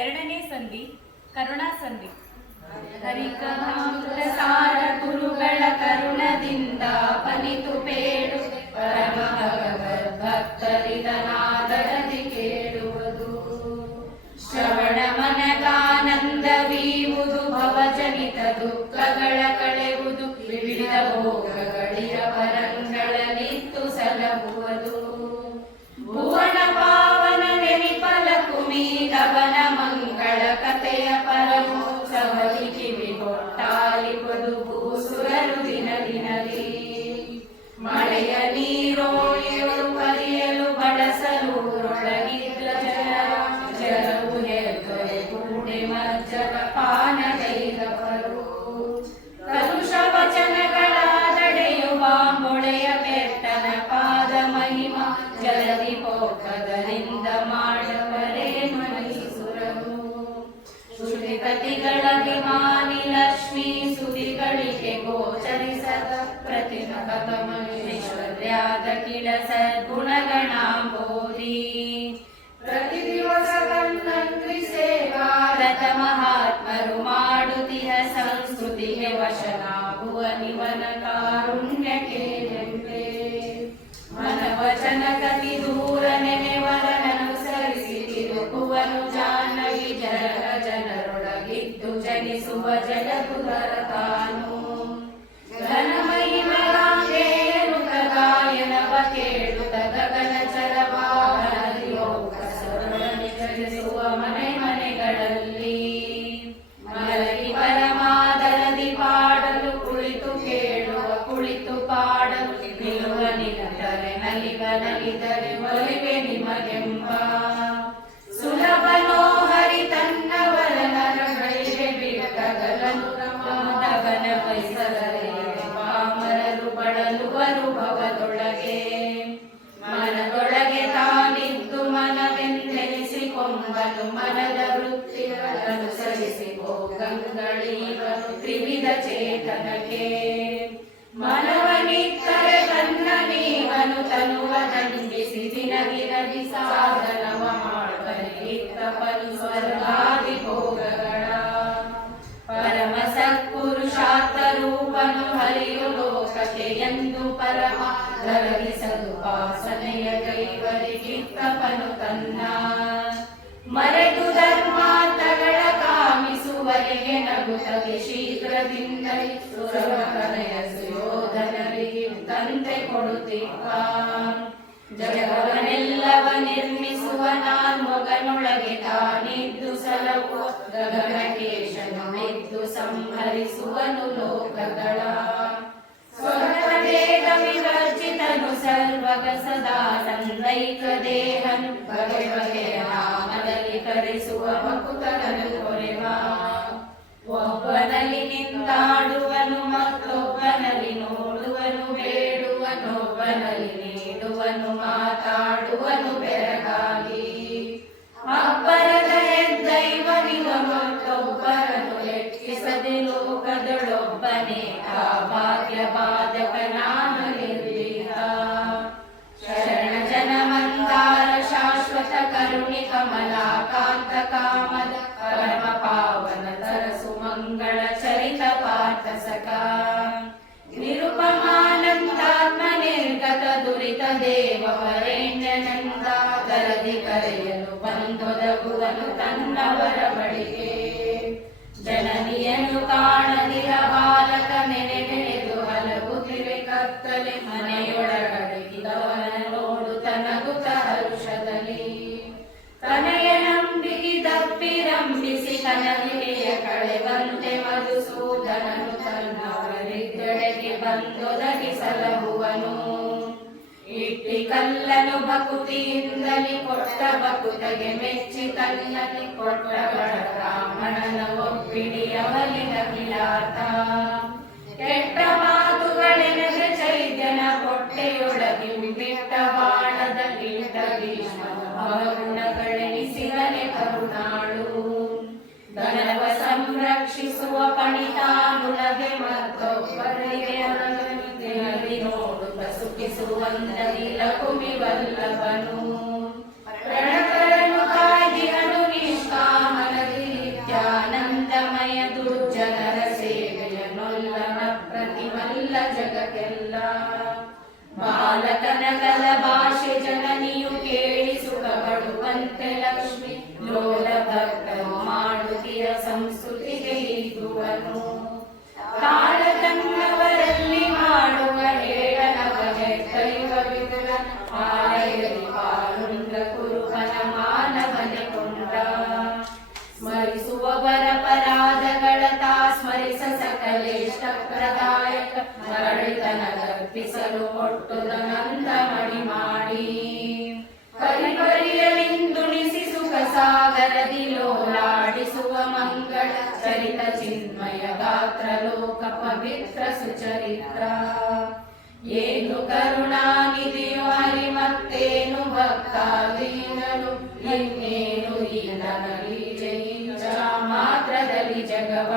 ಎರಡನೇ ಸಂಧಿ ಕರುಣಾ ಸಂಧಿ. ಹರಿಕಥಾಮೃತಸಾರ ಗುರುಗಳ ಕರುಣದಿಂದ ಪನಿತು ಪೇಡು ಪರಮ ಭಗವದ್ಭಕ್ತರಿದನಾದರದಿ ಕೇಳುವುದು. ಶ್ರವಣ ಮನಗಾನಂದವೀವುದು ಭವಜನಿತ ದುಃಖಗಳ ಕಳೆವುದು. ವಿವಿಧ ಭೋಗಗಳಿರ ಪರಂಗಳಲಿತ್ತು ಸಲಹುವುದು. ಭುವನ ಪಾವನ ನೆನಿಪಲಕು ಮೀರವನ ಮಂಗಳ ಕಥೆಯ ಪರಮೋತ್ಸವದಿ ಕಿವಿ ಕೊಟ್ಟಾಲಿಪದು ಭೂಸುರರು ದಿನ ದಿನಲಿ. ಮಳೆಯ ನೀರೋಳಿಯೊಳು ಪರಿಯಲು ಬಳಸಲು ಒಳಗಿದ್ದ ಜಲವು ಹೆದ್ದೊರೆ ಕೂಡೆ ಮಜ್ಜಗ ಪಾನಗೈದವರು. ಕಲುಷ ವಚನಗಳಾದಡೆಯುವ ಮೊಳೆಯ ಬೆಟ್ಟನ ಪಾದ ಮಹಿಮ ಜಲದಿ ಪೋಕದರಿಂದ ಮಾಡವರೇನು ಮೈಸುರರು. ಶ್ರುತಿಕತಿಗಳ ವಿಮಾನಿ ಲಕ್ಷ್ಮೀ ಸುದಿಗಳಿಗೆ ಗೋಚರಿಸದ ಪ್ರತಿಮಕಮ ಐಶ್ವರ್ಯಾದ ಕಿಳ ಸದ್ಗುಣಗಣಾಂಬೋಧಿ. ಪ್ರತಿ ದಿವಸ ಕನ್ನಂಗ್ರಿ ಸೇವಾರತ ಮಹಾತ್ಮರು ಮಾಡುತ್ತಿಹ ಸಂಸ್ಕೃತಿಗೆ ವಶನಾಗುವ ನಿವನ ಕಾರುಣ್ಯಕ್ಕೆ ನೆಂಪೆ. ಮನವಚನ ಕತಿ ದೂರ ನೆನೆವರನನುಸರಿಸಿ ತಿರುಗುವನು ಜಾಹ್ನವಿ. ಜನರೊಳಗಿದ್ದು ಜನಿಸುವ ಜಗದುದರ ತಾನು. ಘನಮಹಿಮರಾಂಗೇಯನು ಗಾಯನವ ಕೇಳುತ್ತ ಗಗನ ಚರವಾಹನಯೋಗಸರೊಡನೆ ಚಲಿಸುವ ಮನೆ ಮನೆಗಳಲ್ಲಿ. ಮಲಗಿ ಪರಮಾದರದಿ ಪಾಡಲು ಕುಳಿತು ಕೇಳುವ ಕುಳಿತು ಪಾಡಲು ನಿಲ್ಲುವ ನಿಲ್ಲರೆ ನಲಿವ ನಲಿದರೆ ಒಲಿವೆ ನಿಮಗೆಂಬ. ಸುಲಭನೋ ಹರಿ ತನ್ನವರ ನರಗಳಿಗೆ ಬಿಟ್ಟಗಲನು ರಮಣವನ ವೈಸರರೆ. ಪಾಮರರು ಬಳಲುವರು ಭವದೊಳಗೆ ಮನದೊಳಗೆ ತಾನಿದ್ದು ಮನವೆಂದೆನಿಸಿಕೊಂಬನು. ಮನದ ವೃತ್ತಿಗಳನುಸರಿಸಿ ಭೋಗಂಗಳೀವನು ತ್ರಿವಿಧ ಚೇತನಕ್ಕೆ. ಮನವನಿತ್ತರೆ ತನ್ನ ನೀವನು ತನುವ ದಂಡಿಸಿ ದಿನ ದಿನದಿ ಸಾಧನವ ಮಾಡುವರಿಗಿತ್ತಪನು ಸ್ವರ್ಗಾದಿ ಭೋಗಗಳ. ಪರಮ ಸತ್ಪುರುಷಾರ್ಥ ರೂಪನು ಹರಿಯು ಲೋಕಕ್ಕೆ ಎಂದು ಪರಮ ಧರಗಿಸದು ಪಾಸನೆಯ ಕೈವರಿಗಿತ್ತಪನು ತನ್ನ. ಮರೆತು ಧರ್ಮಾರ್ಥಗಳ ಕಾಮಿಸುವರಿಗೆ ನಗುತ್ತದೆ ಶೀಘ್ರದಿಂದಲೇ ಸುರವಕನೆಯ ಸುಯೋಧನರಿಗೆ ತಂತೆ ಕೊಡುತ್ತಿಪ್ಪ. ಜಗವನೆಲ್ಲವ ನಿರ್ಮಿಸುವ ನಾಲ್ಮೊಗನೊಳಗೆ ತಾನಿದ್ದು ಸಲಹುವ ಗಗನಕೇಶನುಳಿದ್ದು ಸಂಹರಿಸುವನು ಲೋಕಗಳ. ಸ್ವಗತವೇಗ ವಿವರ್ಜಿತನು ಸರ್ವಗ ಸದಾ ಸಂದೈಕ ದೇಹನು. ಬಗೆ ಬಗೆಯ ನಾಮದಲ್ಲಿ ಕರೆಸುವ ಭಕುತರನು ಕೊರೆವ. ಒಬ್ಬನಲ್ಲಿ ನಿಂತಾಡುವನು ಮತ್ತೊಬ್ಬನಲ್ಲಿ ನೋಡುವನು ಬೇಡುವನೊಬ್ಬನಲ್ಲಿ ನೀಡುವನು ಮಾತಾಡುವನು ಬೆರಗಾಗಿ. ಅಬ್ಬರದ ಹೆದ್ದೈವನಿವ ಮತ್ತೊಬ್ಬರನು ಲೆಕ್ಕಿಸದೆ ಲೋಕದೊಳೊಬ್ಬನೇ ಆ ಭಾಗ್ಯ ಬಾಧಕ ನಾನು ನಿರ್ವೀಹ. ಶರಣ ಜನ ಮಂದಾರ ಶಾಶ್ವತ ಕರುಣಿ ಕಮಲಾಕಾಂತ ಕಾಮದ ಪರಮ ಪಾವನ ತರಸು ಮಂಗಳ ಚರಿತ ಪಾಠಸಕ. ನಿರುಪಮಾನಂದಾತ್ಮ ನಿರ್ಗತ ದುರಿತ ದೇವ ವರೇಣ್ಯನಂದಾದರದಿ ಕರೆಯಲು ಬಂದೊದಗುವನು ತನ್ನವರ ಬಳಿಗೆ. ಜನನಿಯನ್ನು ಕಾಣದಿರ ಬಾಲಕ ನೆನೆ ನೆನೆದು ಹಲವುತ್ತಿವೆ ಕತ್ತಲೆ ಮನೆಯೊಳಗಡಗಿದವನ ನೋಡು ತನಗುತ ಹರುಷದಲ್ಲಿ. ತನಯ ನಂಬಿಕೆ ತಪ್ಪಿರಂಬಿಸಿ ತನಗಿರೆಯ ಕಳೆವಂತೆ ಮಧುಸೂದನನು ತನ್ನವರಿದ್ದೆಡೆಗೆ ಬಂದೊದಗಿ ಸಲಹುವನು. ಇಟ್ಟಿ ಕಲ್ಲನು ಭಕುತಿಯಿಂದಲಿ ಕೊಟ್ಟ ಭಕುತಗೆ ಮೆಚ್ಚಿ ತನ್ನಲಿ ಕೊಟ್ಟ ಬಡ ಬ್ರಾಹ್ಮಣನ ಒಪ್ಪಿಡಿಯವಲಿನ ಕಿಲಾತ. ಕೆಟ್ಟ ಮಾತುಗಳೆನಗೆ ಚೈದ್ಯನ ಹೊಟ್ಟೆಯೊಳಗಿ ಬಿಟ್ಟ ಬಾಣದಲ್ಲಿಟ್ಟ ಭೀಷ್ಮನು ಅವಗುಣಗಳೆನಿಸಿದನೆ ಕರುಣಾಳು. ಧನವ ಸಂರಕ್ಷಿಸುವ ಪಣಿತಾನುಳಗೆ ಮತ್ತೊಬ್ಬರಿಗೆ ಅರಗನಿದೆ ನೋಡುತ್ತ ಸುಖಿಸುವಂದಲಿ ಲಕುಮಿ ವಲ್ಲಭನು. ಪ್ರಣಕರನು ಕಾಯ್ದಿಹನು ನಿಷ್ಕಾಮನ ಮಲ್ಲನ ಪ್ರತಿಮಲ್ಲ ಜಗಕ್ಕೆಲ್ಲ. ಬಾಲಕನಗಲ ಭಾಷೆ ಜನನಿಯು ಕೇಳಿ ಸುಖ ಪಡುವಂತೆ ಲಕ್ಷ್ಮಿ ಲೋಲ ಭಕ್ತರು ಮಾಡುತ್ತಿಯ ಸಂಸ್ಕೃತಿಗೆ ಇರುವನು. ತಾಳತನ್ನವರಲ್ಲಿ ಮಾಡುವ ಹೇಳನವ ಕೈವ ವಿದುರ ಆಲಯದಿ ಪಾಲುಂಡ ಕುರುಬನ ಮಾನವನೆ ಕೊಂಡ. ಸ್ಮರಿಸುವವರ ಪರಾಧಗಳ ತಾ ಸ್ಮರಿಸ ಸಕಲೇಷ್ಟ ಪ್ರದಾಯಕ ಮರಳಿತನ ಗರ್ಪಿಸಲು ಕೊಟ್ಟುದನಂದ ಮಣಿ ಮಾಡಿ. ಪರಿಪರಿಯಲಿಂದುಣಿಸಿ ಸುಖ ಸಾಗರದಿ ಲೋಲಾಡಿಸುವ ಮಂಗಳ ಚರಿತ ಚಿನ್ಮಯ ಗಾತ್ರ ಲೋಕ ಪವಿತ್ರ ಸುಚರಿತ್ರ. ಏನು ಕರುಣಾನಿಧಿಯು ಹರಿ ಮತ್ತೇನು ಭಕ್ತಾದೀನರು ಇನ್ನೇನು ಈನಲಿ ಜೈಂಚ ಮಾತ್ರದಲ್ಲಿ ಜಗವ.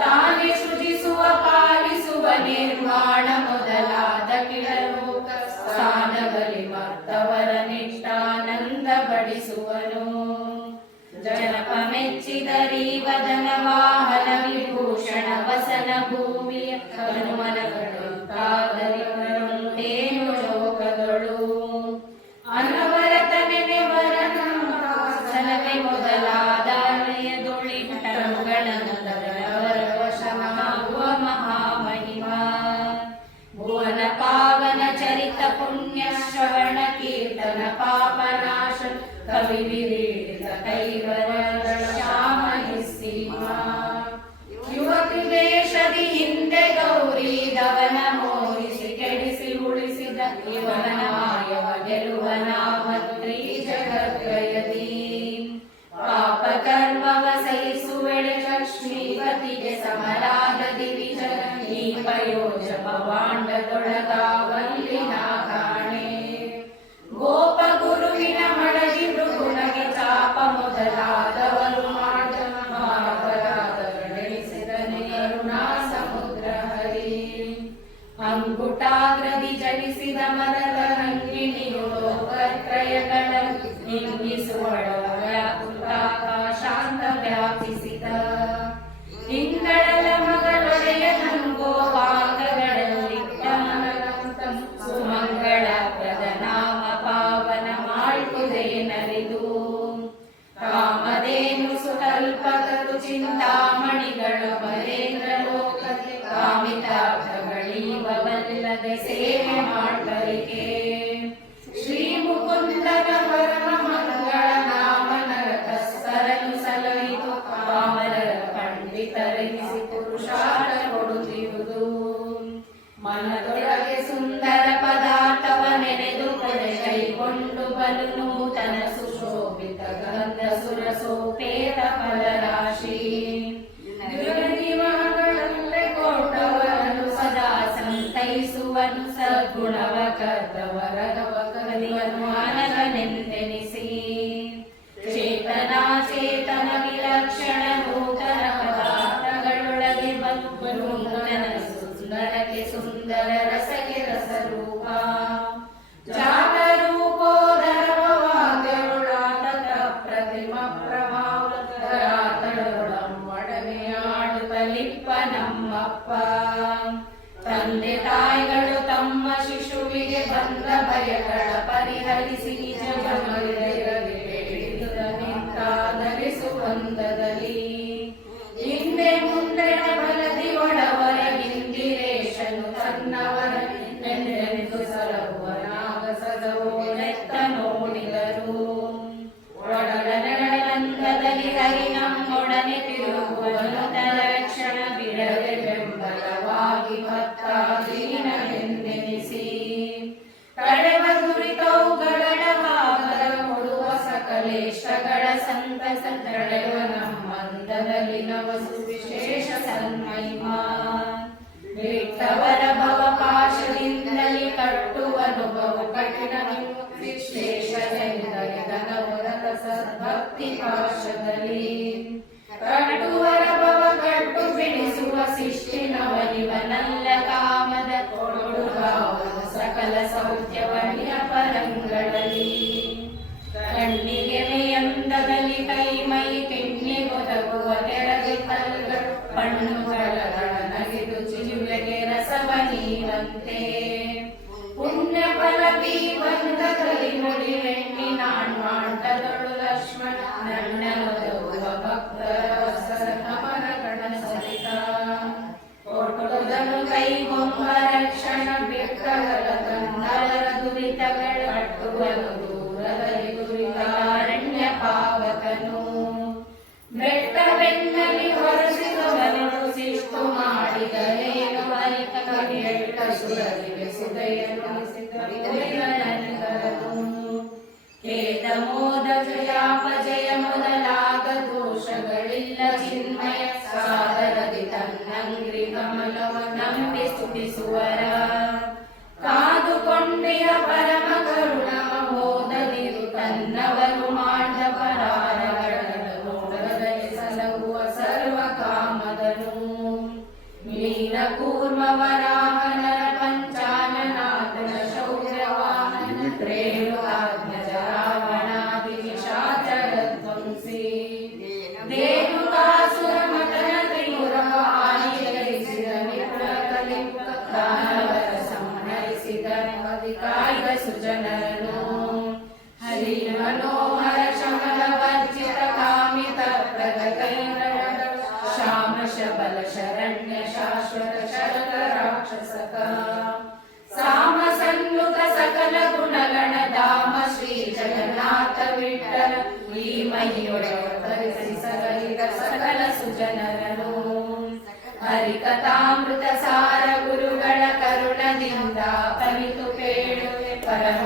ತಾನೇ ಸೃಜಿಸುವ ಪಾಲಿಸುವ ನಿರ್ಮಾಣ ಮೊದಲಾದ ಕಿಳಲೋಕ ಸ್ಥಾನದಲ್ಲಿ ಮತ್ತವರ ನಿಷ್ಠಾನಂದ ಬಡಿಸುವನು. ಜನಪ ಮೆಚ್ಚಿದರಿ ವದನ ವಾಹನ ವಿಭೂಷಣ ವಸನ ಭೂಮಿಯ ಹನುಮನಗಳು ಕಾದರಿವರುಂಟೇನು ಲೋಕಗಳು. ಅನವರತ ನೆನೆವರನ ಸಲಹೆ ಮೊದಲಾದ ವಶನಾಗುವ ಮಹಾಮಹಿಮಾ. ಭುವನ ಪಾವನ ಚರಿತ ಪುಣ್ಯ ಶ್ರವಣ ಕೀರ್ತನ ಪಾಪನಾಶ ಕವಿ ವಿರೀಡಿತ ಕೈವರ ಶ್ಯಾಮ ನಿಸ್ಸೀಮಾ. ಯುವತಿ ವೇಷದಿ ಹಿಂದೆ ಗೌರಿ ದವನ ಮೋಹಿಸಿ ಕೆಡಿಸಿ ಉಳಿಸಿದ ಇವನ ಮಾಯವ ಗೆಲುವನ ಮಂತ್ರಿ ಜಗದ್ಗಯದಿ. ಪಾಪ ಕರ್ಮವ ಸಹಿಸುವೆಳೆ ಲಕ್ಷ್ಮೀಪತಿಗೆ ಸಮರಾದ ದಿವಿಜನ ಈ ಪಯೋಜ ಪವಾಂಡದೊಳಗಾವಲ್ಲಿ ನಾ ಕಾಣೆ. ಗೋಪ ಗುರುವಿನ ಮಡದಿ ಮೃಗುಣಗೆ ಚಾಪ ಮೊದಲಾದವರು ಮಾಡಿದ ಮಹಾಪರಾಧಗಳೆಣಿಸಿದನೆ ಕರುಣಾ ಸಮುದ್ರ ಹರಿ. ಅಂಗುಟಾಗ್ರದಿ ಜನಿಸಿದ ಮರದ ರಂಗಿಣಿಯು ಲೋಕತ್ರಯಗಳ ಇಂಗಿಸುವಳವ ವ್ಯಾಕುಲಾಕಾಶಾಂತ ವ್ಯಾಪಿಸಿದ. ಇಂಗಳಲ ಮಗಳೊಡೆಯ ನಂಗೋವಾಗಗಳಲ್ಲಿ ಸುಮಂಗಳ ಪ್ರದನಾಮ ಪಾವನ ಮಾಡ್ಕುದೇನರಿದು. ಕಾಮಧೇನು ಸುತಲ್ಪತರು ಚಿಂತಾಮಣಿಗಳು ಮರೇಂದ್ರ ಲೋಕಕ್ಕೆ ಕಾಮಿತಾರ್ಥಗಳೀವಲ್ಲದೆ ಸೇವೆ ಮಾಡ್ಬರಿಕೆ. ಶ್ರೀ ಮುಕುಂದನ ಪರಮ ಮಂಗಳ ನಾಮ ನರಕಸ್ತರನು ಸಲಹಿತು ಪಾಮರರ ಪಂಡಿತರೆನಿಸಿ ಪುರುಷಾರ್ಥ ಕೊಡುತ್ತಿರುವುದು. ಮನದೊಳಗೆ ಸುಂದರ ಪದಾರ್ಥವ ನೆನೆದು ಕೊಡೆ ಕೈಕೊಂಡು ಬಲು ನೂತನ ಸುಶೋಭಿತ ಗಂಧ ಸುರಸೋಪೇತ ಫಲರಾಶಿ. ದುರ್ದಿಮಗಳಲ್ಲೇ ಕೊಟ್ಟವರನು ಸದಾ ಸಂತೈಸುವನು ಸದ್ಗುಣವ ಕರ್ತವರಗವ ಕಲಿವನು ಅನಗನೆಂದೆನಿಸಿ. ಚೇತನ ವಿಲಕ್ಷಣ ನೂತನ ಪದಾರ್ಥಗಳೊಳಗೆ ಬಲು ನೂತನ ಸುಂದರಕ್ಕೆ ಸುಂದರ ರಸಕ್ಕೆ ರಸರೂಪ. ಜಾತರೂಪೋದರವಾದ್ಯರುಳಾಟ ಪ್ರತಿಮ ಪ್ರಭಾವಡನೆಯಾಡುತ್ತಲಿಪ್ಪ ನಮ್ಮಪ್ಪ. ತಂದೆ ತಾಯಿಗಳು ತಮ್ಮ ಶಿಶುವಿಗೆ ಬಂದ ಭಯಗಳ ಪರಿಹರಿಸಿ ನಿಜ ಧರಿಸುವಂದದಲ್ಲಿ. ಹಿಂದೆ ಮುಂದೆ ಬಲದಿ ಒಳವರ ಹಿಂದಿರೇಶನು ತನ್ನವರ ನೆನೆದು ಸಲಹುವನಾಗಸದವೋ ನೆತ್ತ ನೋಡಿದರು. ಒಡಲಂಗದಲ್ಲಿ ಹರಿ ನಮ್ಮೊಡನೆ ತಿರುಗುವನು ತಲಕ್ಷಣ ಬಿಡದೆ ಬೆಂಬಲವಾಗಿ ಭಕ್ತಾದೀನವೆಂದೆನಿಸಿ. ಕಳೆವ ದುರಿತವುಗಳ ಕೊಡುವ ಸಕಲೇಷ್ಟಗಳ ಸಂತಸ ತಡೆವ ನಮ್ಮಂದದಲ್ಲಿ ನವಸು ವಿಶೇಷ ಸನ್ಮಹಿಮಾ. ಬಿಟ್ಟವರ ಭವ ಪಾಶದಿಂದಲೇ ಕಟ್ಟುವನು ಬಹು ಕಠಿಣ ವಿಶೇಷವೆಂದರೆ ಧನವರತ ಸದ್ಭಕ್ತಿ ಪಾಶದಲ್ಲಿ. ಕಟ್ಟುವರ ಭವ ಕಟ್ಟು ಬಿಡಿಸುವ ಶಿಷ್ಟಿನವನಿವನಲ್ಲ ಕಾಮದ ಕೊಡುಗಾವನು ಸಕಲ ಸೌಖ್ಯವನಿಯ ಪರಂಗಳಲ್ಲಿ. ಕಣ್ಣಿಗೆ ಮೇಯಂದದಲ್ಲಿ ಕೈ ಮೈ ಕೆಣ್ಣಿ ಒದಗುವ ತೆರಗಿ ಕಲ್ಗಳು ಪಣ್ಣುಗಳ ನಗೆ ನುಡಿವಂತೆ ಪುಣ್ಯ ಫಲವಿ ಬಂದ ಕಲಿ ನುಡಿವೆಣ್ಣಿ ನಾನ್ ಮಾಡ್ತದಳು ಲಕ್ಷ್ಮಣ ನನ್ನನೊದಗುವ ಭಕ್ತರ ಸರಮರಗಣ ಸರಿತ ಕೊಟ್ಟುದನು ಕೈಗೊಂಬ ರಕ್ಷಣ ಬಿಟ್ಟಗಲ ತಂದರ ದುರಿತಗಳ ಕಟ್ಟುವನು ದೂರದಲ್ಲಿ ದುರಿತಾರಣ್ಯ ಪಾವಕನು ಬೆಟ್ಟವೆನ್ನಲಿ ಹೊರಸಿದವನು ಶಿಸ್ತು ಮಾಡಿದರೇನು ಅರಿತ ಕವಿಯಟ್ಟ ಸುರರಿಗೆ ಸುದಯನು ಖೇದ ಮೋದ ಜಯಾಪಜಯ ಮೊದಲಾದ ದೋಷಗಳಿಲ್ಲ ಚಿನ್ಮಯ ಸಾದರದಿ ತನ್ನಂಗ್ರಿ ಕಮಲವ ನಂಬಿ ಸ್ತುತಿಸುವರ ಕಾದುಕೊಂಡಿಯ ಪರಮ ಕರುಣವ ಮೋದದಿರು ತನ್ನವರು ಮಾಡಿದ ಪರಾರಗಳನ್ನು ಸಲಹುವ ಸರ್ವ ಕಾಮದನು ನೀಲ ಕೂರ್ಮವರಾಹನ ಪಂಚಾನನಾಥನ ಶೌರ್ಯವಾಹನ ರೇಣುಕಾಗ್ನಜ ರಾವಣಾದಿ ನಿಶಾಚರಧ್ವಂಸಿ ರೇಣುಕಾಸುರ ಮತನ ತ್ರಿಪುರವ ಆನಿಯರಿಸಿದ ವಿಪ್ರ ಕಲಿಪುರ ದಾನವರ ಸಂಹರಿಸಿದ ಕಾಯ್ದ ಸುಜನರನು ಹರಿ ಮನೋಹರ ಶಮನ ವರ್ಜಿತ ಕಾಮಿತ ಪ್ರಗತೈರಣ ಶ್ಯಾಮ ಶಬಲ ಶರಣ್ಯ ಶಾಶ್ವತ ಶರಣ ರಾಕ್ಷಸಕ ಸಾಮ ಸನ್ನುತ ಸಕಲ ಗುಣಗಣ ಧಾಮ ಶ್ರೀ ಜಗನ್ನಾಥ ವಿಠಲ ಈ ಮಹಿಯೊಳವತರಿಸಿ ಸಕಲಿತ ಸಕಲ ಸುಜನರನು ಹರಿಕಥಾಮೃತ ಸಾರ ಗುರುಗಳ ಕರುಣದಿಂದ ಕಲಿತು ಪೇಳುವೆ ಪರಮ